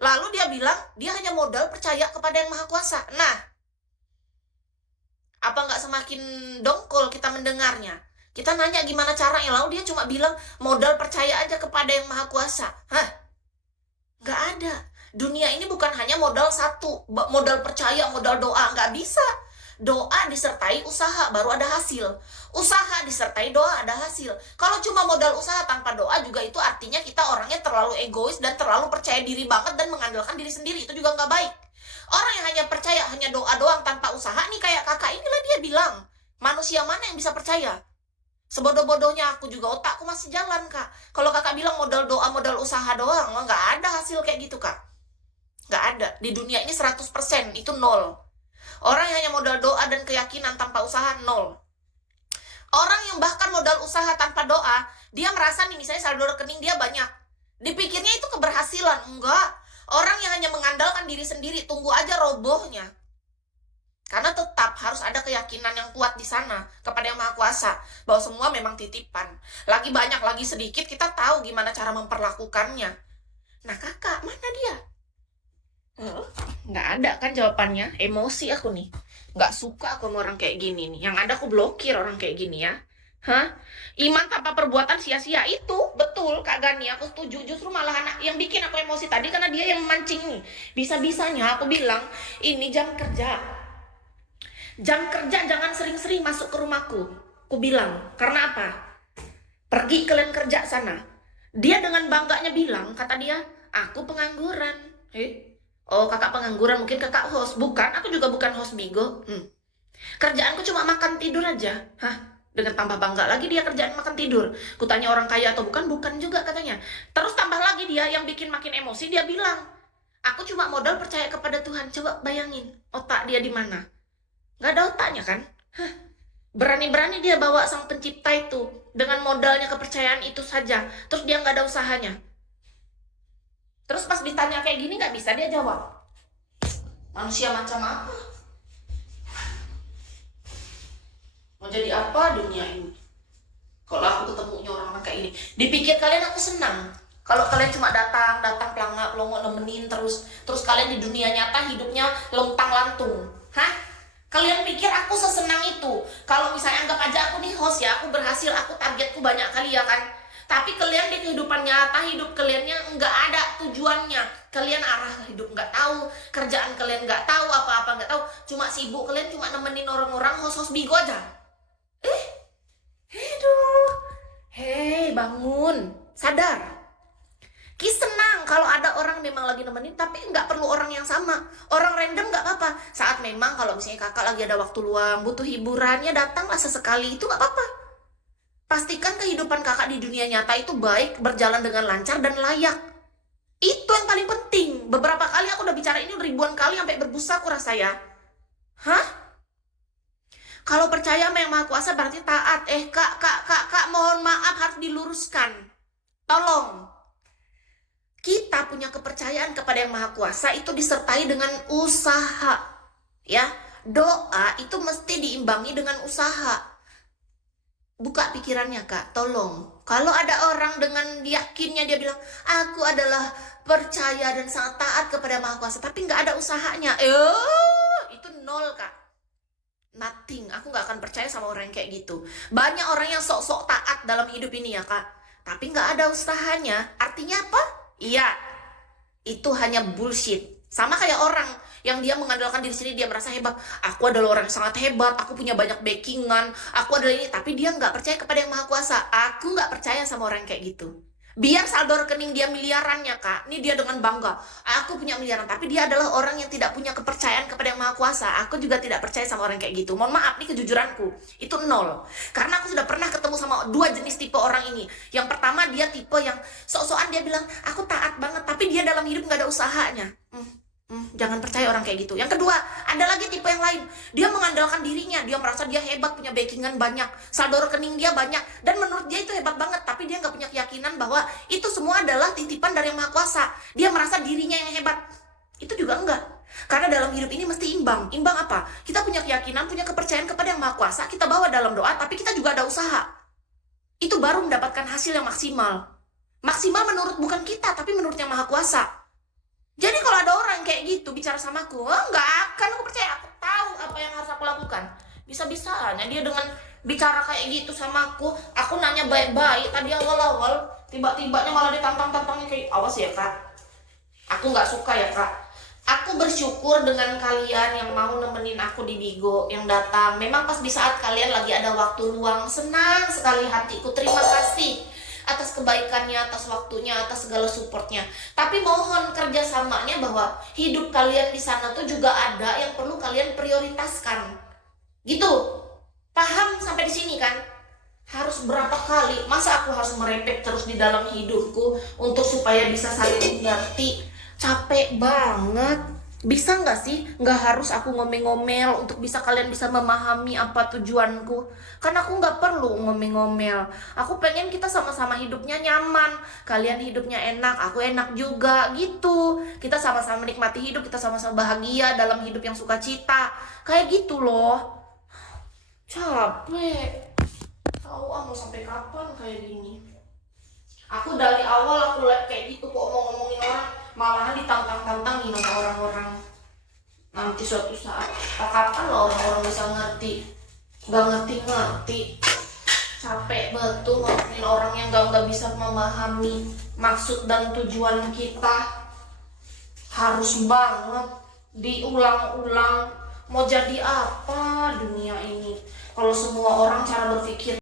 Lalu dia bilang, dia hanya modal percaya kepada Yang Maha Kuasa. Nah, apa nggak semakin dongkol kita mendengarnya? Kita nanya gimana caranya, lalu dia cuma bilang modal percaya aja kepada Yang Maha Kuasa. Hah? Nggak ada. Dunia ini bukan hanya modal satu, modal percaya, modal doa. Nggak bisa. Doa disertai usaha, baru ada hasil. Usaha disertai doa, ada hasil. Kalau cuma modal usaha tanpa doa juga itu artinya kita orangnya terlalu egois dan terlalu percaya diri banget dan mengandalkan diri sendiri. Itu juga nggak baik. Orang yang hanya percaya, hanya doa doang tanpa usaha, nih kayak kakak inilah dia bilang. Manusia mana yang bisa percaya? Sebodoh-bodohnya aku juga, otakku masih jalan, Kak. Kalau kakak bilang modal doa, modal usaha doang, nggak ada hasil kayak gitu, Kak. Nggak ada. Di dunia ini 100%, itu nol. Orang yang hanya modal doa dan keyakinan tanpa usaha, nol. Orang yang bahkan modal usaha tanpa doa, dia merasa nih misalnya saldo rekening dia banyak. Dipikirnya itu keberhasilan. Enggak. Orang yang hanya mengandalkan diri sendiri, tunggu aja robohnya. Karena tetap harus ada keyakinan yang kuat di sana kepada Yang Maha Kuasa bahwa semua memang titipan. Lagi banyak, lagi sedikit, kita tahu gimana cara memperlakukannya. Nah, kakak, mana dia? Nggak ada kan jawabannya. Emosi aku nih. Nggak suka aku sama orang kayak gini nih. Yang ada aku blokir orang kayak gini ya. Hah? Iman tanpa perbuatan sia-sia. Itu betul Kak Gani, aku setuju. Justru malah anak yang bikin aku emosi tadi karena dia yang memancing nih. Bisa-bisanya aku bilang, ini jam kerja. Jam kerja jangan sering-sering masuk ke rumahku. Aku bilang, karena apa? Pergi kalian kerja sana. Dia dengan bangganya bilang, kata dia, aku pengangguran. Oh, kakak pengangguran, mungkin kakak host. Bukan, aku juga bukan host Bigo. Kerjaanku cuma makan tidur aja. Hah? Dengan tambah bangga lagi dia kerjaan makan tidur. Kutanya orang kaya atau bukan, bukan juga katanya. Terus tambah lagi dia yang bikin makin emosi, dia bilang, aku cuma modal percaya kepada Tuhan. Coba bayangin, otak dia di mana? Nggak ada otaknya kan? Hah? Berani-berani dia bawa sang pencipta itu dengan modalnya kepercayaan itu saja. Terus dia nggak ada usahanya. Terus pas ditanya kayak gini nggak bisa dia jawab. Manusia macam apa? Mau jadi apa dunia ini? Kalau aku ketemunya orang-orang kayak ini, dipikir kalian aku senang. Kalau kalian cuma datang pelangak, pelongo nemenin terus kalian di dunia nyata hidupnya lontang lantung. Hah? Kalian pikir aku sesenang itu? Kalau misalnya anggap aja aku nih host ya, aku berhasil, aku targetku banyak kali ya kan. Tapi kalian di kehidupan nyata, hidup kaliannya nggak ada tujuannya. Kalian arah hidup nggak tahu, kerjaan kalian nggak tahu, apa-apa nggak tahu. Cuma sibuk, kalian cuma nemenin orang-orang host-host Bigo aja. Aduh. Hei, bangun. Sadar. Ki senang kalau ada orang memang lagi nemenin, tapi nggak perlu orang yang sama. Orang random nggak apa-apa. Saat memang kalau misalnya kakak lagi ada waktu luang, butuh hiburan, ya datanglah sesekali, itu nggak apa-apa. Pastikan kehidupan kakak di dunia nyata itu baik, berjalan dengan lancar dan layak. Itu yang paling penting. Beberapa kali aku udah bicara ini ribuan kali sampai berbusa aku rasa ya. Hah? Kalau percaya sama Yang Maha Kuasa berarti taat. Kak, mohon maaf harus diluruskan. Tolong. Kita punya kepercayaan kepada Yang Maha Kuasa itu disertai dengan usaha. Ya, doa itu mesti diimbangi dengan usaha. Buka pikirannya, Kak, tolong. Kalau ada orang dengan yakinnya dia bilang, aku adalah percaya dan sangat taat kepada Maha Kuasa, tapi nggak ada usahanya. Itu nol, Kak. Nothing. Aku nggak akan percaya sama orang yang kayak gitu. Banyak orang yang sok-sok taat dalam hidup ini ya, Kak. Tapi nggak ada usahanya. Artinya apa? Iya, itu hanya bullshit. Sama kayak orang yang dia mengandalkan diri sendiri, dia merasa hebat. Aku adalah orang yang sangat hebat, aku punya banyak backingan, aku adalah ini. Tapi dia nggak percaya kepada Yang Maha Kuasa. Aku nggak percaya sama orang kayak gitu. Biar saldo rekening dia miliarannya, Kak. Ini dia dengan bangga, aku punya miliaran. Tapi dia adalah orang yang tidak punya kepercayaan kepada Yang Maha Kuasa. Aku juga tidak percaya sama orang kayak gitu. Mohon maaf, nih kejujuranku. Itu nol. Karena aku sudah pernah ketemu sama dua jenis tipe orang ini. Yang pertama dia tipe yang sok-sokan dia bilang, aku taat banget. Tapi dia dalam hidup nggak ada usahanya. Jangan percaya orang kayak gitu. Yang kedua, ada lagi tipe yang lain. Dia mengandalkan dirinya, dia merasa dia hebat, punya backingan banyak, saldo rekening dia banyak, dan menurut dia itu hebat banget. Tapi dia nggak punya keyakinan bahwa itu semua adalah titipan dari Yang Maha Kuasa. Dia merasa dirinya yang hebat. Itu juga enggak. Karena dalam hidup ini mesti imbang. Imbang apa? Kita punya keyakinan, punya kepercayaan kepada Yang Maha Kuasa, kita bawa dalam doa, tapi kita juga ada usaha. Itu baru mendapatkan hasil yang maksimal. Maksimal menurut bukan kita, tapi menurut Yang Maha Kuasa. Jadi gitu bicara sama aku. Oh, nggak akan aku percaya. Aku tahu apa yang harus aku lakukan. Bisa-bisanya dia dengan bicara kayak gitu sama aku nanya baik-baik tadi awal-awal, tiba-tibanya malah ditantang-tantangnya kayak, awas ya kak, aku nggak suka ya kak. Aku bersyukur dengan kalian yang mau nemenin aku di Bigo, yang datang. Memang pas di saat kalian lagi ada waktu luang, senang sekali hatiku. Terima kasih atas kebaikannya, atas waktunya, atas segala supportnya. Tapi mohon kerjasamanya bahwa hidup kalian di sana tuh juga ada yang perlu kalian prioritaskan. Gitu. Paham sampai di sini kan? Harus berapa kali? Masa aku harus merepet terus di dalam hidupku untuk supaya bisa saling mengerti? Capek banget. Bisa nggak sih nggak harus aku ngomel-ngomel untuk bisa kalian bisa memahami apa tujuanku? Karena aku nggak perlu ngomel-ngomel. Aku pengen kita sama-sama hidupnya nyaman, kalian hidupnya enak, aku enak juga gitu. Kita sama-sama menikmati hidup, kita sama-sama bahagia dalam hidup yang sukacita. Kayak gitu loh. Capek. Tahu mau sampai kapan kayak gini? Aku dari awal aku lihat kayak gitu kok mau ngomongin orang, malahan ditantang-tantangin sama orang-orang. Nanti suatu saat, kapan loh orang-orang bisa ngerti? Gak ngerti-ngerti. Capek betul ngomongin orang yang gak bisa memahami maksud dan tujuan kita. Harus banget diulang-ulang. Mau jadi apa dunia ini? Kalau semua orang cara berpikir